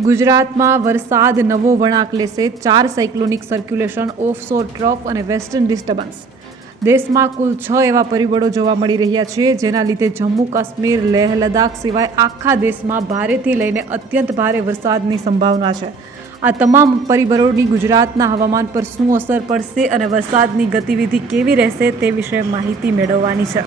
ગુજરાતમાં વરસાદ નવો વળાંક લેશે. ચાર cyclonic circulation, offshore trough and western disturbance. દેશમાં કુલ છ એવા પરિબળો જોવા મળી રહ્યા છે, જેના લીધે જમ્મુ કાશ્મીર, લેહ લદ્દાખ સિવાય આખા દેશમાં ભારેથી લઈને અત્યંત ભારે વરસાદની સંભાવના છે. આ તમામ પરિબળોની ગુજરાતના હવામાન પર શું અસર પડશે અને વરસાદની ગતિવિધિ કેવી રહેશે તે વિશે માહિતી મેળવવાની છે.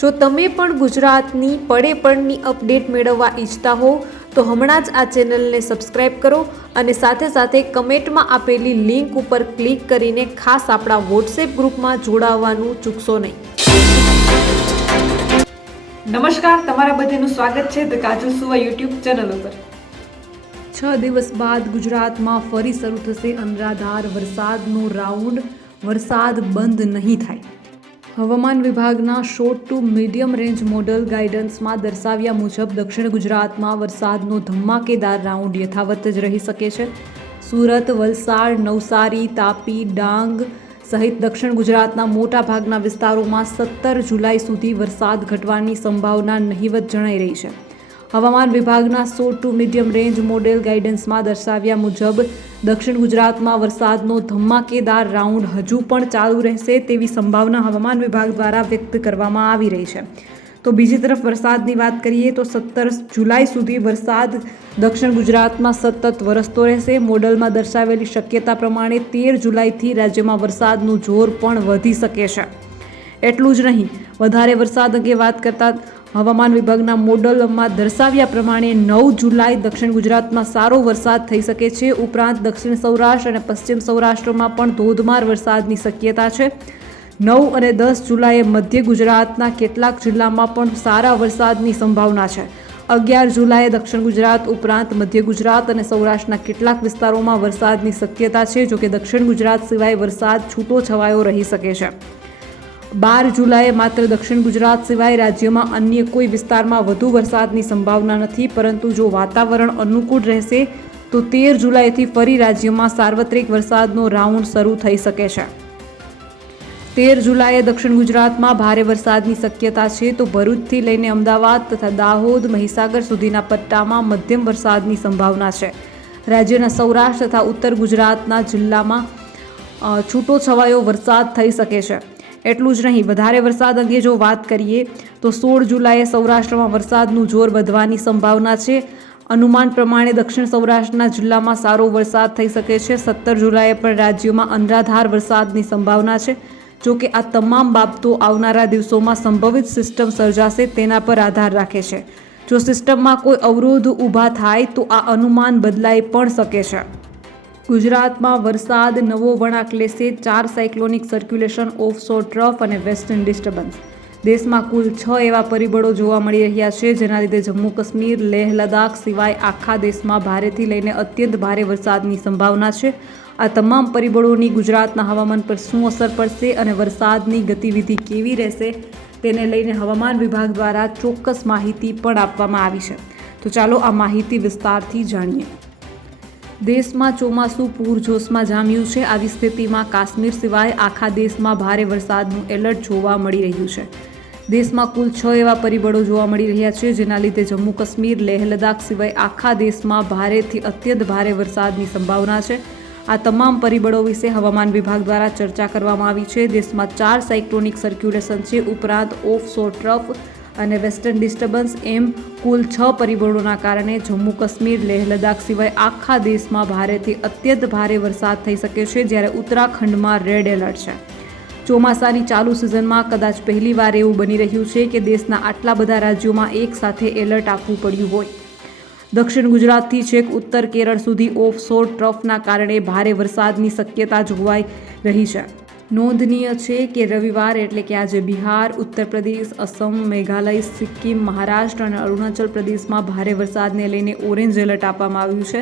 જો તમે પણ ગુજરાતની પડે પણની અપડેટ મેળવવા ઈચ્છતા હો તો હમણાં જ આ ચેનલને સબસ્ક્રાઇબ કરો અને સાથે સાથે કમેન્ટમાં આપેલી લિંક ઉપર ક્લિક કરીને ખાસ આપણા વોટ્સએપ ગ્રુપમાં જોડાવવાનું ચૂકશો નહીં. નમસ્કાર તમારા બધાનું સ્વાગત છે ધ કાજલ સુવા યુટ્યુબ ચેનલ ઉપર. છ દિવસ બાદ ગુજરાતમાં ફરી શરૂ થશે અનરાધાર વરસાદનો રાઉન્ડ. વરસાદ બંધ નહીં થાય. હવામાન વિભાગના short to medium range model ગાઈડન્સમાં દર્શાવ્યા મુજબ દક્ષિણ ગુજરાતમાં વરસાદનો ધમાકેદાર રાઉન્ડ યથાવત જ રહી શકે છે. સુરત, વલસાડ, નવસારી, તાપી, ડાંગ સહિત દક્ષિણ ગુજરાતના મોટા ભાગના વિસ્તારોમાં સત્તર જુલાઈ સુધી વરસાદ ઘટવાની સંભાવના નહીવત જણાઈ રહી છે. હવામાન વિભાગના સો ટુ મીડિયમ રેન્જ મોડેલ ગાઈડન્સમાં દર્શાવ્યા મુજબ, દક્ષિણ ગુજરાતમાં વરસાદનો ધમાકેદાર રાઉન્ડ હજુ પણ ચાલુ રહેશે તેવી સંભાવના હવામાન વિભાગ દ્વારા વ્યક્ત કરવામાં આવી રહી છે. તો બીજી તરફ વરસાદની વાત કરીએ તો સત્તર જુલાઈ સુધી વરસાદ દક્ષિણ ગુજરાતમાં સતત વરસતો રહેશે. મોડલમાં દર્શાવેલી શક્યતા પ્રમાણે તેર જુલાઈથી રાજ્યમાં વરસાદનું જોર પણ વધી શકે છે. એટલું જ નહીં, વધારે વરસાદ અંગે વાત કરતા હવામાન વિભાગના મોડલમાં દર્શાવ્યા પ્રમાણે નવ જુલાઈ દક્ષિણ ગુજરાતમાં સારો વરસાદ થઈ શકે છે. ઉપરાંત દક્ષિણ સૌરાષ્ટ્ર અને પશ્ચિમ સૌરાષ્ટ્રમાં પણ ધોધમાર વરસાદની શક્યતા છે. નવ અને દસ જુલાઈએ મધ્ય ગુજરાતના કેટલાક જિલ્લામાં પણ સારા વરસાદની સંભાવના છે. અગિયાર જુલાઈએ દક્ષિણ ગુજરાત ઉપરાંત મધ્ય ગુજરાત અને સૌરાષ્ટ્રના કેટલાક વિસ્તારોમાં વરસાદની શક્યતા છે, જોકે દક્ષિણ ગુજરાત સિવાય વરસાદ છૂટો છવાયો રહી શકે છે. બાર જુલાઈએ માત્ર દક્ષિણ ગુજરાત સિવાય રાજ્યમાં અન્ય કોઈ વિસ્તારમાં વધુ વરસાદની સંભાવના નથી, પરંતુ જો વાતાવરણ અનુકૂળ રહેશે, તો તેર જુલાઈથી ફરી રાજ્યમાં સાર્વત્રિક વરસાદનો રાઉન્ડ શરૂ થઈ શકે છે. તેર જુલાઈએ દક્ષિણ ગુજરાતમાં ભારે વરસાદની શક્યતા છે, તો ભરૂચથી લઈને અમદાવાદ તથા દાહોદ, મહીસાગર સુધીના પટ્ટામાં મધ્યમ વરસાદની સંભાવના છે. રાજ્યના સૌરાષ્ટ્ર તથા ઉત્તર ગુજરાતના જિલ્લામાં છૂટો છવાયો વરસાદ થઈ શકે છે. એટલું જ નહીં. વધારે વરસાદ અંગે જો વાત કરીએ, તો સોળ જુલાઈએ સૌરાષ્ટ્રમાં વરસાદનું જોર વધવાની સંભાવના છે. અનુમાન પ્રમાણે દક્ષિણ સૌરાષ્ટ્રના જિલ્લામાં સારો વરસાદ થઈ શકે છે. સત્તર જુલાઈએ પણ રાજ્યમાં અનરાધાર વરસાદની સંભાવના છે. જો કે આ તમામ બાબતો આવનારા દિવસોમાં સંભવિત સિસ્ટમ સર્જાશે તેના પર આધાર રાખે છે. જો સિસ્ટમમાં કોઈ અવરોધ ઊભા થાય, તો આ અનુમાન બદલાઈ પણ શકે છે. ગુજરાતમાં વરસાદ, નવો વળાંક લેશે, ચાર cyclonic circulation offshore trough and western disturbance દેશમાં કુલ છ એવા પરિબળો જોવા મળી રહ્યા છે, જેના લીધે જમ્મુ કાશ્મીર લેહ, લદ્દાખ સિવાય આખા દેશમાં ભારેથી લઈને અત્યંત ભારે વરસાદની સંભાવના છે. આ તમામ પરિબળોની ગુજરાતના હવામાન પર શું અસર પડશે અને વરસાદની ગતિવિધિ કેવી રહેશે, તેને લઈને હવામાન વિભાગ દ્વારા ચોક્કસ માહિતી પણ આપવામાં આવી છે. તો ચાલો આ માહિતી વિસ્તારથી જાણીએ. દેશમાં ચોમાસું પૂરજોશમાં જામ્યું છે. આવી સ્થિતિમાં કાશ્મીર સિવાય આખા દેશમાં ભારે વરસાદનું એલર્ટ જોવા મળી રહ્યું છે. દેશમાં કુલ છ એવા પરિબળો જોવા મળી રહ્યા છે, જેના લીધે જમ્મુ કાશ્મીર, લેહ લદ્દાખ સિવાય આખા દેશમાં ભારેથી અત્યંત ભારે વરસાદની સંભાવના છે. આ તમામ પરિબળો વિશે હવામાન વિભાગ દ્વારા ચર્ચા કરવામાં આવી છે. દેશમાં ચાર સાયક્લોનિક સર્ક્યુલેશન છે. ઉપરાંત offshore trough and western disturbance એમ કુલ છ પરિબળોના કારણે જમ્મુ કાશ્મીર, લેહ લદ્દાખ સિવાય આખા દેશમાં ભારેથી અત્યંત ભારે વરસાદ થઈ શકે છે, જ્યારે ઉત્તરાખંડમાં રેડ એલર્ટ છે. ચોમાસાની ચાલુ સિઝનમાં કદાચ પહેલીવાર એવું બની રહ્યું છે કે દેશના આટલા બધા રાજ્યોમાં એક સાથે એલર્ટ આપવું પડ્યું હોય. દક્ષિણ ગુજરાતથી છેક ઉત્તર કેરળ સુધી ઓફ શોર ટ્રફના કારણે ભારે વરસાદની શક્યતા જોવાઈ રહી છે. નોંધનીય છે કે રવિવાર એટલે કે આજે બિહાર, ઉત્તર પ્રદેશ, અસમ, મેઘાલય, સિક્કિમ, મહારાષ્ટ્ર અને અરુણાચલ પ્રદેશમાં ભારે વરસાદને લઈને ઓરેન્જ એલર્ટ આપવામાં આવ્યું છે.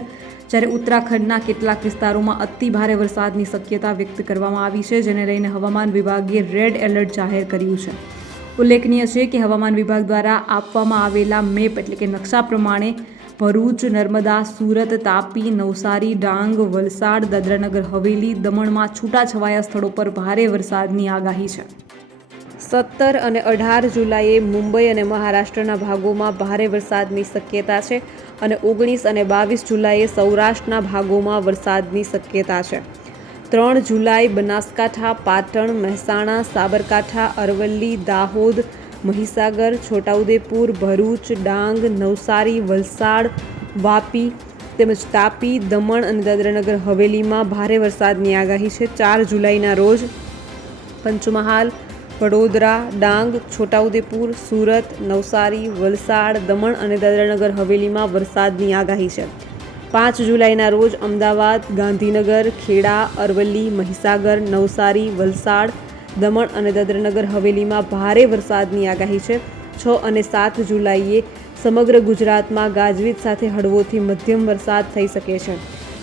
જ્યારે ઉત્તરાખંડના કેટલાક વિસ્તારોમાં અતિ ભારે વરસાદની શક્યતા વ્યક્ત કરવામાં આવી છે, જેને લઈને હવામાન વિભાગે રેડ એલર્ટ જાહેર કર્યું છે. ઉલ્લેખનીય છે કે હવામાન વિભાગ દ્વારા આપવામાં આવેલા મેપ એટલે કે નકશા પ્રમાણે ભરૂચ, નર્મદા, સુરત, તાપી, નવસારી, ડાંગ, વલસાડ, દાદરાનગર, હવેલી, દમણમાં છૂટાછવાયા સ્થળો પર ભારે વરસાદની આગાહી છે. સત્તર અને અઢાર જુલાઈએ મુંબઈ અને મહારાષ્ટ્રના ભાગોમાં ભારે વરસાદની શક્યતા છે અને ઓગણીસ અને બાવીસ જુલાઈએ સૌરાષ્ટ્રના ભાગોમાં વરસાદની શક્યતા છે. ત્રણ જુલાઈ, બનાસકાંઠા, પાટણ, મહેસાણા, સાબરકાંઠા, અરવલ્લી, દાહોદ મહીસાગર, છોટાઉદેપુર, ભરૂચ, ડાંગ, નવસારી, વલસાડ, વાપી તેમજ તાપી, દમણ અને દાદરાનગર હવેલીમાં ભારે વરસાદની આગાહી છે. ચાર જુલાઈના રોજ પંચમહાલ, વડોદરા, ડાંગ, છોટાઉદેપુર, સુરત, નવસારી, વલસાડ, દમણ અને દાદરાનગર હવેલીમાં વરસાદની આગાહી છે. પાંચ જુલાઈના રોજ અમદાવાદ, ગાંધીનગર, ખેડા, અરવલ્લી, મહીસાગર, નવસારી, વલસાડ દમણ અને દાદરાનગર હવેલીમાં ભારે વરસાદની આગાહી છે. છ અને સાત જુલાઈએ સમગ્ર ગુજરાતમાં ગાજવીજ સાથે હળવોથી મધ્યમ વરસાદ થઈ શકે છે.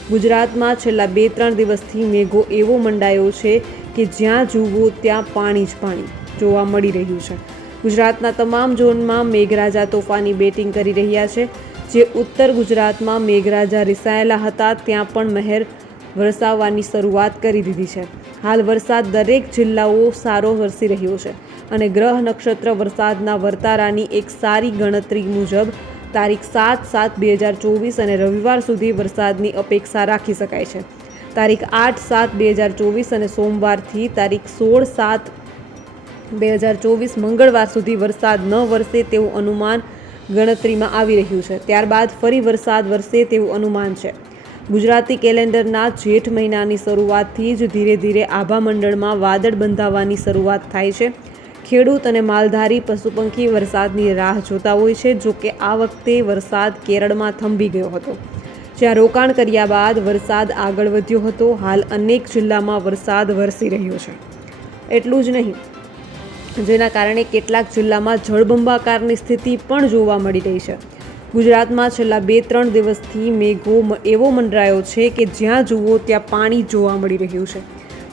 ગુજરાતમાં છેલ્લા બે ત્રણ દિવસથી મેઘો એવો મંડાયો છે કે જ્યાં જુઓ ત્યાં પાણી જ પાણી જોવા મળી રહ્યું છે. ગુજરાતના તમામ ઝોનમાં મેઘરાજા તોફાની બેટિંગ કરી રહ્યા છે. જે ઉત્તર ગુજરાતમાં મેઘરાજા રિસાયેલા હતા, ત્યાં પણ મહેર વરસાવવાની શરૂઆત કરી દીધી છે. હાલ વરસાદ દરેક જિલ્લાઓ સારો વરસી રહ્યો છે અને ગ્રહ નક્ષત્ર વરસાદના વર્તારાની એક સારી ગણતરી મુજબ તારીખ સાત સાત બે હજાર ચોવીસ અને રવિવાર સુધી વરસાદની અપેક્ષા રાખી શકાય છે. તારીખ આઠ સાત બે હજાર ચોવીસ અને સોમવારથી તારીખ સોળ સાત બે હજાર ચોવીસ મંગળવાર સુધી વરસાદ ન વરસે તેવું અનુમાન ગણતરીમાં આવી રહ્યું છે. ત્યારબાદ ફરી વરસાદ વરસે તેવું અનુમાન છે. ગુજરાતી કેલેન્ડરના જેઠ મહિનાની શરૂઆતથી જ ધીરે ધીરે આભા મંડળમાં વાદળ બંધાવવાની શરૂઆત થાય છે. ખેડૂત અને માલધારી પશુપંખી વરસાદની રાહ જોતા હોય છે, જો કે આ વખતે વરસાદ કેરળમાં થંભી ગયો હતો. જ્યાં રોકાણ કર્યા બાદ વરસાદ આગળ વધ્યો હતો, હાલ અનેક જિલ્લામાં વરસાદ વરસી રહ્યો છે. એટલું જ નહીં, જેના કારણે કેટલાક જિલ્લામાં જળબંબાકારની સ્થિતિ પણ જોવા મળી રહી છે. ગુજરાતમાં છેલ્લા બે ત્રણ દિવસથી મેઘો એવો મંડરાયો છે કે જ્યાં જુઓ ત્યાં પાણી જોવા મળી રહ્યું છે.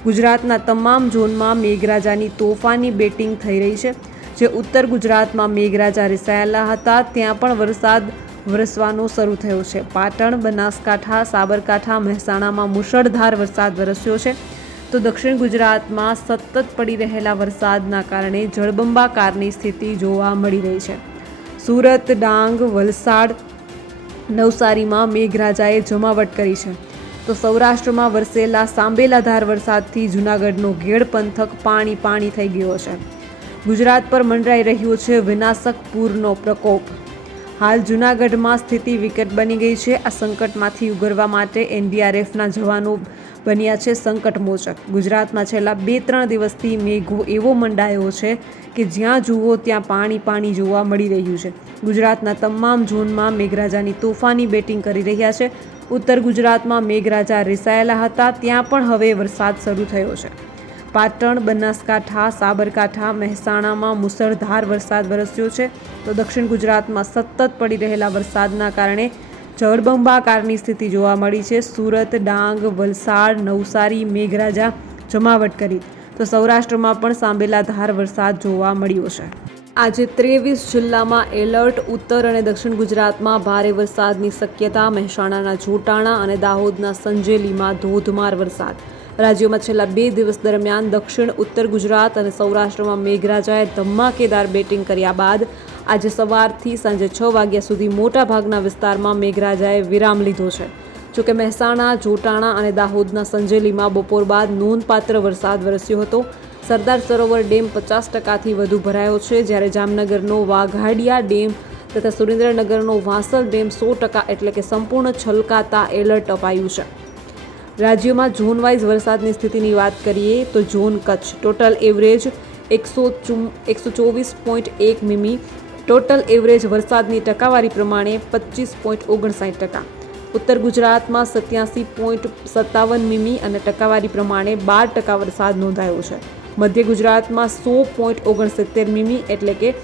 ગુજરાતના તમામ ઝોનમાં મેઘરાજાની તોફાની બેટિંગ થઈ રહી છે. જે ઉત્તર ગુજરાતમાં મેઘરાજા રિસાયેલા હતા, ત્યાં પણ વરસાદ વરસવાનો શરૂ થયો છે. પાટણ, બનાસકાંઠા, સાબરકાંઠા, મહેસાણામાં મુશળધાર વરસાદ વરસ્યો છે. તો દક્ષિણ ગુજરાતમાં સતત પડી રહેલા વરસાદના કારણે જળબંબાકારની સ્થિતિ જોવા મળી રહી છે. સુરત, ડાંગ, વલસાડ, નવસારીમાં મેઘરાજાએ જમાવટ કરી છે. તો સૌરાષ્ટ્રમાં વરસેલા સાંબેલાધાર વરસાદથી જૂનાગઢનો ઘેડ પંથક પાણી પાણી થઈ ગયો છે. ગુજરાત પર મંડરાઈ રહ્યો છે વિનાશક પૂરનો પ્રકોપ. હાલ જૂનાગઢમાં સ્થિતિ વિકટ બની ગઈ છે. આ સંકટમાંથી ઉગરવા માટે એનડીઆરએફના જવાનો બન્યા છે સંકટમોચક. ગુજરાતમાં છેલ્લા બે ત્રણ દિવસથી મેઘો એવો મંડાયો છે કે જ્યાં જુઓ ત્યાં પાણી પાણી જોવા મળી રહ્યું છે. ગુજરાતના તમામ ઝોનમાં મેઘરાજાની તોફાની બેટિંગ કરી રહ્યા છે. ઉત્તર ગુજરાતમાં મેઘરાજા રિસાયેલા હતા, ત્યાં પણ હવે વરસાદ શરૂ થયો છે. પાટણ, બનાસકાંઠા, સાબરકાંઠા, મહેસાણામાં મુસળધાર વરસાદ વરસ્યો છે. તો દક્ષિણ ગુજરાતમાં સતત પડી રહેલા વરસાદના કારણે જળબંબાકારની સ્થિતિ જોવા મળી છે. સુરત, ડાંગ, વલસાડ, નવસારી, મેઘરાજા જમાવટ કરી. તો સૌરાષ્ટ્રમાં પણ સાંબેલાધાર વરસાદ જોવા મળ્યો છે. આજે ત્રેવીસ જિલ્લામાં એલર્ટ, ઉત્તર અને દક્ષિણ ગુજરાતમાં ભારે વરસાદની શક્યતા, મહેસાણાના જોટાણા અને દાહોદના સંજેલીમાં ધોધમાર વરસાદ. રાજ્યોમાં છેલ્લા બે દિવસ દરમિયાન દક્ષિણ, ઉત્તર ગુજરાત અને સૌરાષ્ટ્રમાં મેઘરાજાએ ધમાકેદાર બેટિંગ કર્યા બાદ આજે સવારથી સાંજે છ વાગ્યા સુધી મોટાભાગના વિસ્તારમાં મેઘરાજાએ વિરામ લીધો છે. જોકે મહેસાણા, જોટાણા અને દાહોદના સંજેલીમાં બપોર બાદ નોંધપાત્ર વરસાદ વરસ્યો હતો. સરદાર સરોવર ડેમ પચાસ ટકાથી વધુ ભરાયો છે, જ્યારે જામનગરનો વાઘાડિયા ડેમ તથા સુરેન્દ્રનગરનો વાંસલ ડેમ સો ટકા એટલે કે સંપૂર્ણ છલકાતા એલર્ટ અપાયું છે. રાજ્યમાં ઝોન વાઇઝ વરસાદની સ્થિતિની વાત કરીએ તો ઝોન કચ્છ. ટોટલ એવરેજ એકસો એકસો ચોવીસ પોઈન્ટ એક મીમી. ટોટલ એવરેજ વરસાદની ટકાવારી પ્રમાણે પચીસ પોઈન્ટ ઓગણસાઠ ટકા. ઉત્તર ગુજરાતમાં સત્યાસી પોઈન્ટ સત્તાવન મીમી અને ટકાવારી પ્રમાણે બાર ટકા વરસાદ નોંધાયો છે. મધ્ય ગુજરાતમાં સો પોઈન્ટ ઓગણસિત્તેર મીમી એટલે કે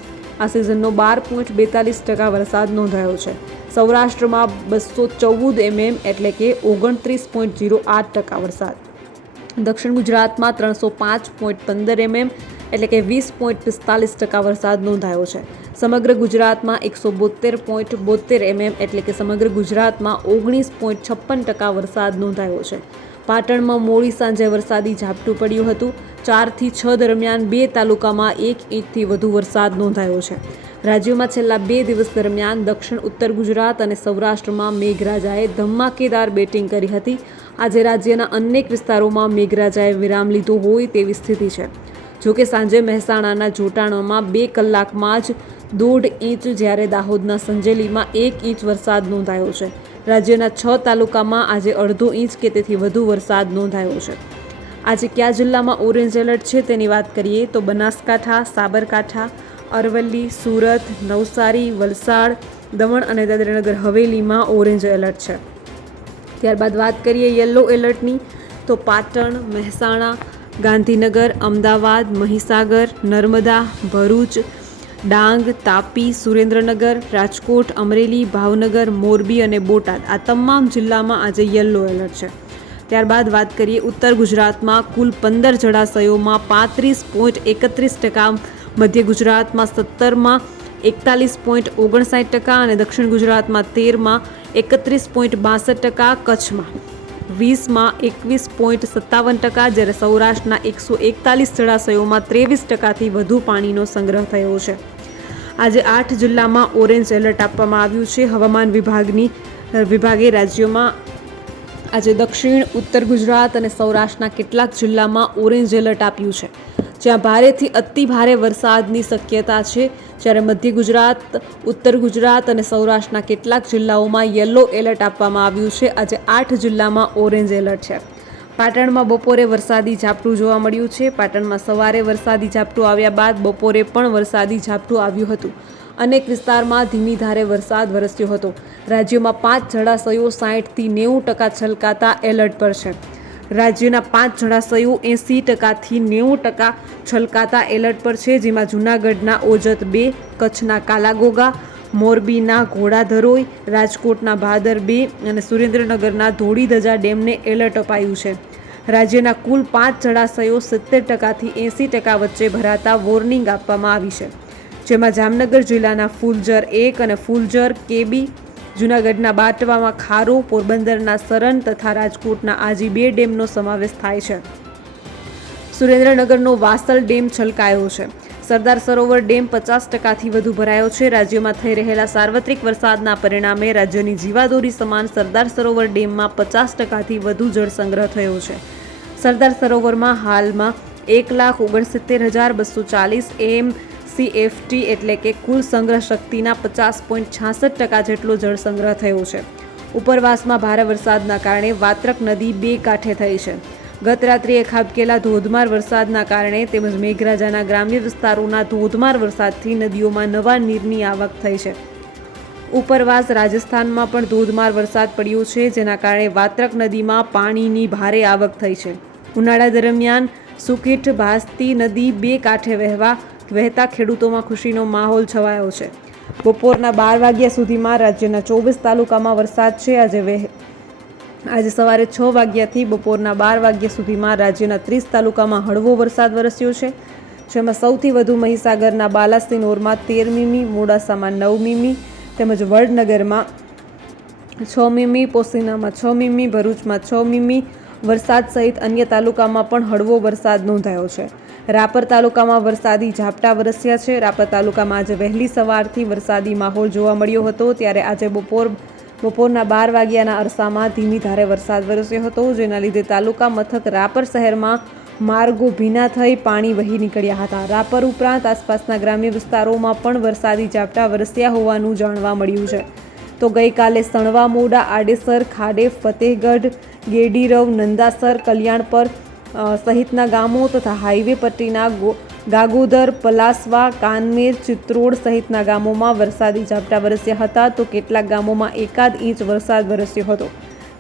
આ સિઝનનો બાર પોઈન્ટ બેતાલીસ ટકા વરસાદ નોંધાયો છે. સૌરાષ્ટ્રમાં બસો ચૌદ એમએમ એટલે કે ઓગણત્રીસ પોઈન્ટ ઝીરો આઠ ટકા વરસાદ. દક્ષિણ ગુજરાતમાં ત્રણસો પાંચ પોઈન્ટ પંદર એમએમ એટલે કે વીસ પોઈન્ટ પિસ્તાલીસ ટકા વરસાદ નોંધાયો છે. સમગ્ર ગુજરાતમાં એકસો બોતેર પોઈન્ટ બોતેર એમએમ એટલે કે સમગ્ર ગુજરાતમાં ઓગણીસ પોઈન્ટ છપ્પન ટકા વરસાદ નોંધાયો છે. પાટણમાં મોડી સાંજે વરસાદી ઝાપટું પડ્યું હતું. ચારથી છ દરમિયાન બે તાલુકામાં એક ઇંચથી વધુ વરસાદ નોંધાયો છે. રાજ્યમાં છેલ્લા બે દિવસ દરમિયાન દક્ષિણ, ઉત્તર ગુજરાત અને સૌરાષ્ટ્રમાં મેઘરાજાએ ધમાકેદાર બેટિંગ કરી હતી. આજે રાજ્યના અનેક વિસ્તારોમાં મેઘરાજાએ વિરામ લીધો હોય તેવી સ્થિતિ છે. જોકે સાંજે મહેસાણાના જોટાણામાં બે કલાકમાં જ દોઢ ઇંચ જ્યારે દાહોદના સંજેલીમાં એક ઇંચ વરસાદ નોંધાયો છે. રાજ્યના છ તાલુકામાં આજે અડધો ઇંચ કે તેથી વધુ વરસાદ નોંધાયો છે. આજે કયા જિલ્લામાં ઓરેન્જ એલર્ટ છે તેની વાત કરીએ તો બનાસકાંઠા, સાબરકાંઠા અરવલ્લી, સુરત, નવસારી, વલસાડ, દમણ અને દાદરાનગર હવેલીમાં ઓરેન્જ એલર્ટ છે. ત્યારબાદ વાત કરીએ યલો એલર્ટની, તો પાટણ, મહેસાણા, ગાંધીનગર, અમદાવાદ, મહીસાગર, નર્મદા, ભરૂચ, ડાંગ, તાપી, સુરેન્દ્રનગર, રાજકોટ, અમરેલી, ભાવનગર, મોરબી અને બોટાદ આ તમામ જિલ્લામાં આજે યલો એલર્ટ છે. ત્યારબાદ વાત કરીએ ઉત્તર ગુજરાતમાં કુલ પંદર જળાશયોમાં પાંત્રીસ પોઈન્ટ એકત્રીસ ટકા મધ્ય ગુજરાતમાં સત્તરમાં, એકતાલીસ પોઈન્ટ ઓગણસાઠ ટકા અને દક્ષિણ ગુજરાતમાં તેરમાં, એકત્રીસ પોઈન્ટ બાસઠ ટકા કચ્છમાં. વીસમાં એકવીસ પોઈન્ટ સત્તાવન ટકા, જ્યારે સૌરાષ્ટ્રના એકસો એકતાલીસ જળાશયોમાં ત્રેવીસ ટકાથી વધુ પાણીનો સંગ્રહ થયો છે. આજે આઠ જિલ્લામાં ઓરેન્જ એલર્ટ આપવામાં આવ્યું છે. હવામાન વિભાગની વિભાગે રાજ્યોમાં આજે દક્ષિણ, ઉત્તર ગુજરાત અને સૌરાષ્ટ્રના કેટલાક જિલ્લામાં ઓરેન્જ એલર્ટ આપ્યું છે. જ્યાં ભારેથી અતિ ભારે વરસાદની શક્યતા છે. જ્યારે મધ્ય ગુજરાત, ઉત્તર ગુજરાત અને સૌરાષ્ટ્રના કેટલાક જિલ્લાઓમાં યલો એલર્ટ આપવામાં આવ્યું છે. આજે આઠ જિલ્લામાં ઓરેન્જ એલર્ટ છે. પાટણમાં બપોરે વરસાદી ઝાપટું જોવા મળ્યું છે. પાટણમાં સવારે વરસાદી ઝાપટું આવ્યા બાદ બપોરે પણ વરસાદી ઝાપટું આવ્યું હતું. અનેક વિસ્તારમાં ધીમી ધારે વરસાદ વરસ્યો હતો. રાજ્યમાં પાંચ જળાશયો સાહીઠથી નેવું ટકા છલકાતા એલર્ટ પર છે. રાજ્યના પાંચ જળાશયો એંસી ટકાથી નેવું ટકા છલકાતા એલર્ટ પર છે, જેમાં જૂનાગઢના ઓજત બે, કચ્છના કાલાગોગા, મોરબીના ઘોડાધરોઈ, રાજકોટના ભાદર બે અને સુરેન્દ્રનગરના ધોળીધજા ડેમને એલર્ટ અપાયું છે. રાજ્યના કુલ પાંચ જળાશયો સિત્તેર ટકાથી એંસી ટકા વચ્ચે ભરાતા વોર્નિંગ આપવામાં આવી છે, જેમાં જામનગર જિલ્લાના ફૂલજર એક અને ફૂલજર કેબી જૂનાગઢના બાટવામાં ખારો પોરબંદરના સરન તથા રાજકોટના આજી બે ડેમનો સમાવેશ થાય છે. સુરેન્દ્રનગરનો વાસલ ડેમ છલકાયો છે. સરદાર સરોવર ડેમ પચાસ ટકાથી વધુ ભરાયો છે. રાજ્યમાં થઈ રહેલા સાર્વત્રિક વરસાદના પરિણામે રાજ્યની જીવાદોરી સમાન સરદાર સરોવર ડેમમાં પચાસ ટકાથી વધુ જળ સંગ્રહ થયો છે. સરદાર સરોવરમાં હાલમાં એક લાખ ઓગણસિત્તેર હજાર બસો ચાલીસ એમ સીએફટી એટલે કે કુલ સંગ્રહ શક્તિના પચાસ પોઈન્ટ છાસઠ ટકા જેટલો જળ સંગ્રહ થયો છે. ઉપરવાસમાં ભારે વરસાદના કારણે વાત્રક નદી બે કાંઠે થઈ છે. ગત રાત્રિએ ખાબકેલા ધોધમાર વરસાદના કારણે તેમજ મેઘરાજાના ગ્રામ્ય વિસ્તારોના ધોધમાર વરસાદથી નદીઓમાં નવા નીરની આવક થઈ છે. ઉપરવાસ રાજસ્થાનમાં પણ ધોધમાર વરસાદ પડ્યો છે, જેના કારણે વાત્રક નદીમાં પાણીની ભારે આવક થઈ છે. ઉનાળા દરમિયાન સુકીઠ ભાસતી નદી બે કાંઠે વહેવા વહેતા ખેડૂતોમાં ખુશીનો માહોલ છવાયો છે. બપોરના બાર વાગ્યા સુધીમાં રાજ્યના ચોવીસ તાલુકામાં વરસાદ છે. આજે વહે આજે સવારે છ વાગ્યાથી બપોરના બાર વાગ્યા સુધીમાં રાજ્યના ત્રીસ તાલુકામાં હળવો વરસાદ વરસ્યો છે. જેમાં સૌથી વધુ મહીસાગરના બાલાસિનોરમાં તેર મીમી, મોડાસામાં નવ મીમી, તેમજ વડનગરમાં છ મીમી, પોસીનામાં છ મીમી, ભરૂચમાં છ મીમી વરસાદ સહિત અન્ય તાલુકામાં પણ હળવો વરસાદ નોંધાયો છે. રાપર તાલુકામાં વરસાદી ઝાપટા વરસ્યા છે. રાપર તાલુકામાં આજે વહેલી સવારથી વરસાદી માહોલ જોવા મળ્યો હતો. ત્યારે આજે બપોર, બપોરના બાર વાગ્યાના અરસામાં ધીમી ધારે વરસાદ વરસ્યો હતો, જેના લીધે તાલુકા મથક રાપર શહેરમાં માર્ગો ભીના થઈ પાણી વહી નીકળ્યા હતા. રાપર ઉપરાંત આસપાસના ગ્રામ્ય વિસ્તારોમાં પણ વરસાદી ઝાપટા વરસ્યા હોવાનું જાણવા મળ્યું છે. તો ગઈકાલે સણવા મોડા આડેસર, ખાડે ફતેહગઢ ગેડીરવ, નંદાસર, કલ્યાણપર સહિતના ગામો તથા હાઈવે પટ્ટીના ગાગોદર, પલાસવા, કાનમેર, ચિત્રોડ સહિતના ગામોમાં વરસાદી ઝાપટા વરસ્યા હતા તો કેટલાક ગામોમાં એકાદ ઇંચ વરસાદ વરસ્યો હતો.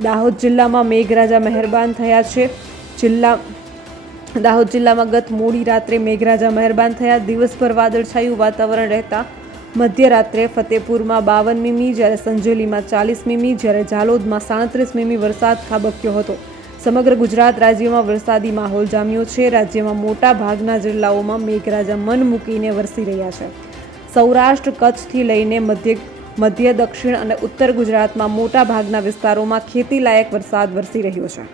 દાહોદ જિલ્લામાં મેઘરાજા મહેરબાન થયા છે. જિલ્લા, દાહોદ જિલ્લામાં ગત મોડી રાત્રે મેઘરાજા મહેરબાન થયા. દિવસભર વાદળછાયું વાતાવરણ રહેતા. મધ્યરાત્રે ફતેપુરમાં બાવન મીમી, જ્યારે સંજેલીમાં ચાલીસ મીમી, જ્યારે ઝાલોદમાં સાડત્રીસ મીમી વરસાદ ખાબક્યો હતો. સમગ્ર ગુજરાત રાજ્યમાં વરસાદી માહોલ જામ્યો છે. રાજ્યમાં મોટા ભાગના જિલ્લાઓમાં મેઘરાજા મન મૂકીને વરસી રહ્યા છે. સૌરાષ્ટ્ર કચ્છથી લઈને મધ્ય મધ્ય દક્ષિણ અને ઉત્તર ગુજરાતમાં મોટા ભાગના વિસ્તારોમાં ખેતીલાયક વરસાદ વરસી રહ્યો છે.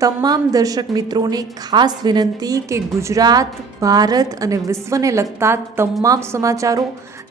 તમામ દર્શક મિત્રોને ખાસ વિનંતી કે ગુજરાત, ભારત અને વિશ્વને લગતા તમામ સમાચારો